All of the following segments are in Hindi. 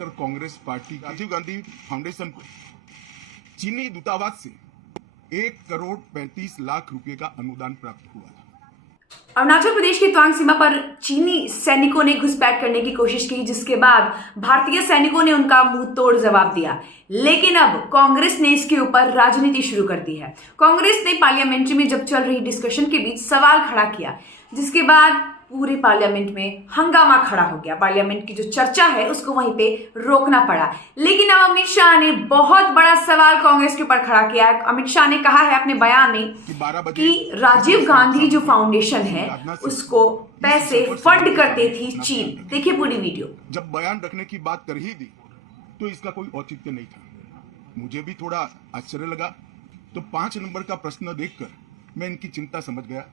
कांग्रेस पार्टी राजीव गांधी फाउंडेशन को चीनी दूतावास से 1,35,00,000 रुपए का अनुदान प्राप्त हुआ था। अरुणाचल प्रदेश की तवांग सीमा पर चीनी सैनिकों ने घुसपैठ करने की कोशिश की, जिसके बाद भारतीय सैनिकों ने उनका मुंह तोड़ जवाब दिया। लेकिन अब कांग्रेस ने इसके ऊपर राजनीति शुरू कर दी है। कांग्रेस ने पार्लियामेंट में जब चल रही डिस्कशन के बीच सवाल खड़ा किया, जिसके बाद पूरे पार्लियामेंट में हंगामा खड़ा हो गया। पार्लियामेंट की जो चर्चा है उसको वहीं पे रोकना पड़ा। लेकिन अब अमित शाह ने बहुत बड़ा सवाल कांग्रेस के ऊपर खड़ा किया है। अमित शाह ने कहा है अपने बयान में कि राजीव गांधी जो फाउंडेशन है उसको पैसे फंड करते थी चीन। देखिए पूरी वीडियो। जब बयान रखने की बात कर ही दी तो इसका कोई औचित्य नहीं था। मुझे भी थोड़ा आश्चर्य लगा। तो 5 नंबर का प्रश्न देखकर मैं इनकी चिंता समझ गया।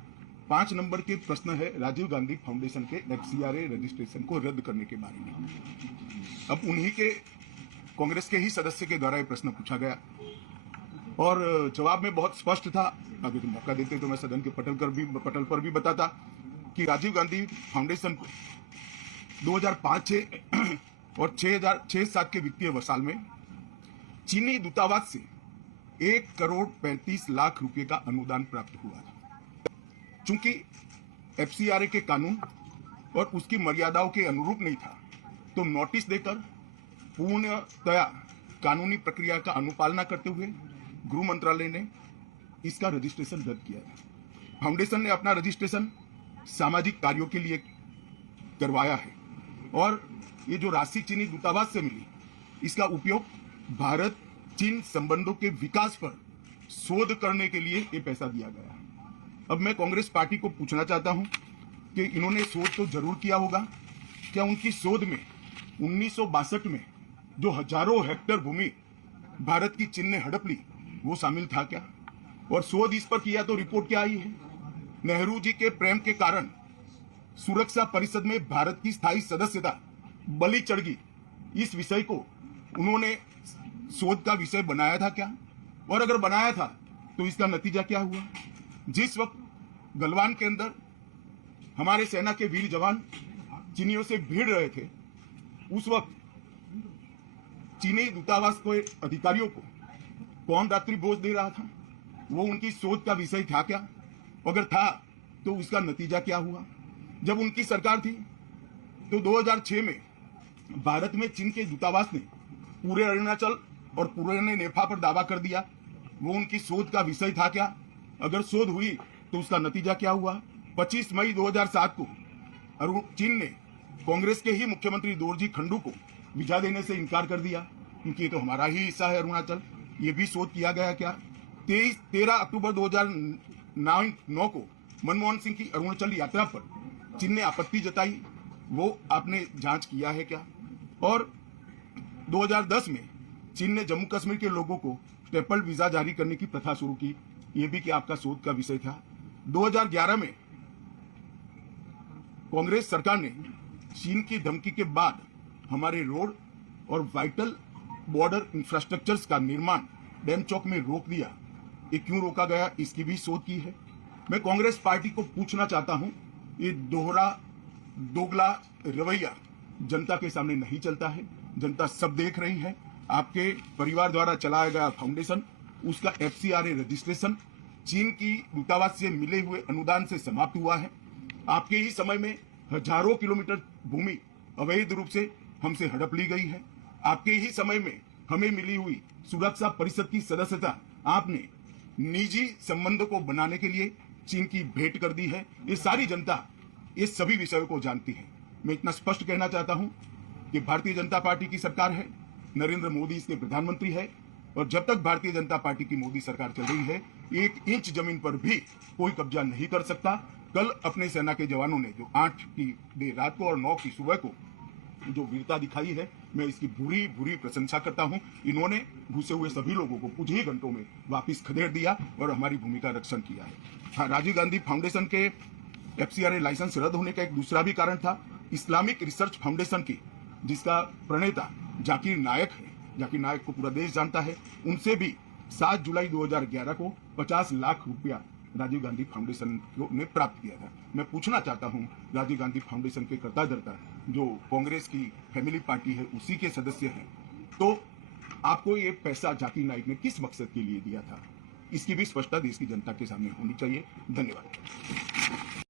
5 नंबर के प्रश्न है राजीव गांधी फाउंडेशन के FCRA रजिस्ट्रेशन को रद्द करने के बारे में। अब उन्हीं के कांग्रेस के ही सदस्य के द्वारा ये प्रश्न पूछा गया और जवाब में बहुत स्पष्ट था। अगर तो मौका देते तो मैं सदन के पटल पर भी बताता कि राजीव गांधी फाउंडेशन को 2005-6 और 2006-07 के वित्तीय साल में चीनी दूतावास से 1,35,00,000 रुपए का अनुदान प्राप्त हुआ था। चूंकि FCRA के कानून और उसकी मर्यादाओं के अनुरूप नहीं था, तो नोटिस देकर पूर्णतया कानूनी प्रक्रिया का अनुपालना करते हुए गृह मंत्रालय ने इसका रजिस्ट्रेशन रद्द किया है। फाउंडेशन ने अपना रजिस्ट्रेशन सामाजिक कार्यों के लिए करवाया है और ये जो राशि चीनी दूतावास से मिली, इसका उपयोग भारत चीन संबंधों के विकास पर शोध करने के लिए ये पैसा दिया गया है। अब मैं कांग्रेस पार्टी को पूछना चाहता हूं कि इन्होंने शोध तो जरूर किया होगा। क्या उनकी शोध में 1962 में जो हजारों हेक्टेयर भूमि भारत की चीन ने हड़प ली वो शामिल था क्या? और शोध इस पर किया तो रिपोर्ट क्या आई है? नेहरू जी के प्रेम के कारण सुरक्षा परिषद में भारत की स्थायी सदस्यता बलि चढ़ गई। इस विषय को उन्होंने शोध का विषय बनाया था क्या? और अगर बनाया था तो इसका नतीजा क्या हुआ? जिस वक्त गलवान के अंदर हमारे सेना के वीर जवान चीनियों से भिड़ रहे थे, उस वक्त चीनी दूतावास के अधिकारियों को कौन रात्रि भोज दे रहा था? वो उनकी शोध का विषय था क्या? अगर था तो उसका नतीजा क्या हुआ? जब उनकी सरकार थी तो 2006 में भारत में चीन के दूतावास ने पूरे अरुणाचल और पूरे नेपाल पर दावा कर दिया। वो उनकी शोध का विषय था क्या? अगर शोध हुई तो उसका नतीजा क्या हुआ? 25 मई 2007 को चीन ने कांग्रेस के ही मुख्यमंत्री दोरजी खंडू को वीजा देने से इनकार कर दिया, क्योंकि ये तो हमारा ही हिस्सा है अरुणाचल। ये भी शोध किया गया क्या? 13 अक्टूबर 2009 को मनमोहन सिंह की अरुणाचल यात्रा पर चीन ने आपत्ति जताई, वो आपने जांच किया है क्या? और 2010 में चीन ने जम्मू कश्मीर के लोगों को स्टेपल वीजा जारी करने की प्रथा शुरू की, ये भी कि आपका शोध का विषय था। 2011 में कांग्रेस सरकार ने चीन की धमकी के बाद हमारे रोड और वाइटल बॉर्डर इंफ्रास्ट्रक्चर्स का निर्माण डैम चौक में रोक दिया। ये क्यों रोका गया, इसकी भी शोध की है। मैं कांग्रेस पार्टी को पूछना चाहता हूं, ये दोगला रवैया जनता के सामने नहीं चलता है। जनता सब देख रही है। आपके परिवार द्वारा चलाया गया फाउंडेशन, उसका FCRA रजिस्ट्रेशन चीन की दूतावास से मिले हुए अनुदान से समाप्त हुआ है। आपके ही समय में हजारों किलोमीटर भूमि अवैध रूप से हमसे हड़प ली गई है। आपके ही समय में हमें मिली हुई सुरक्षा परिषद की सदस्यता आपने निजी संबंधों को बनाने के लिए चीन की भेंट कर दी है। ये सारी जनता ये सभी विषयों को जानती है। मैं इतना स्पष्ट कहना चाहता हूं कि भारतीय जनता पार्टी की सरकार है, नरेंद्र मोदी इसके प्रधानमंत्री है, और जब तक भारतीय जनता पार्टी की मोदी सरकार चल रही है, 1 इंच जमीन पर भी कोई कब्जा नहीं कर सकता। कल अपने सेना के जवानों ने जो 8 की देर रात को और 9 की सुबह को जो वीरता दिखाई है, मैं इसकी बुरी प्रशंसा करता हूं। इन्होंने घुसे हुए सभी लोगों को कुछ ही घंटों में वापस खदेड़ दिया और हमारी भूमि का रक्षण किया है। हाँ, राजीव गांधी फाउंडेशन के FCRA लाइसेंस रद्द होने का एक दूसरा भी कारण था। इस्लामिक रिसर्च फाउंडेशन की, जिसका प्रणेता जाकिर नायक है, जाकिर नायक को पूरा देश जानता है, उनसे भी 7 जुलाई 2011 को 50 लाख रुपया राजीव गांधी फाउंडेशन ने प्राप्त किया था। मैं पूछना चाहता हूं, राजीव गांधी फाउंडेशन के कर्ता धर्ता जो कांग्रेस की फैमिली पार्टी है उसी के सदस्य हैं, तो आपको ये पैसा जाकिर नाइक ने किस मकसद के लिए दिया था, इसकी भी स्पष्टता देश की जनता के सामने होनी चाहिए। धन्यवाद।